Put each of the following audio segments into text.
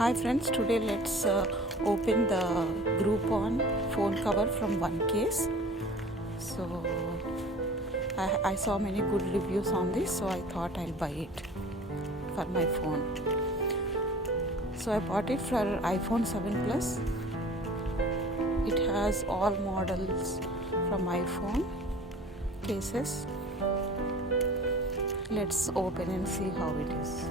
Hi friends, today let's open the Groupon phone cover from Onecase. So I saw many good reviews on this, so I thought I'll buy it for my phone. So I bought it for iPhone 7 Plus. It has all models from iPhone cases. Let's open and see how it is.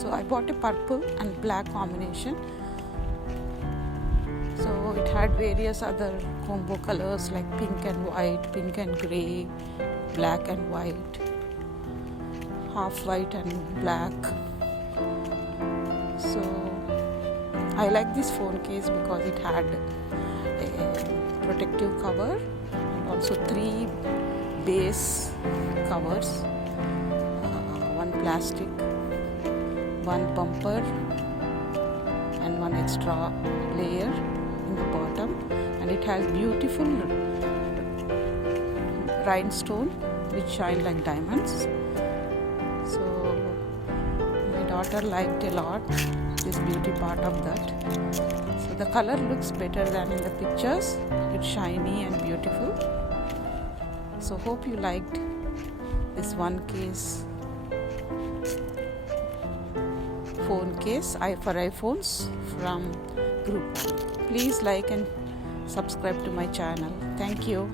So I bought a purple and black combination. So it had various other combo colors like pink and white, pink and grey, black and white, half white and black. So I like this phone case because it had a protective cover and also 3 base covers, one plastic, one bumper and one extra layer in the bottom, and it has beautiful rhinestone which shine like diamonds. So my daughter liked a lot this beauty part of that. So the color looks better than in the pictures. It's shiny and beautiful. So hope you liked this Onecase phone case for iPhones from Groupon. Please like and subscribe to my channel. Thank you.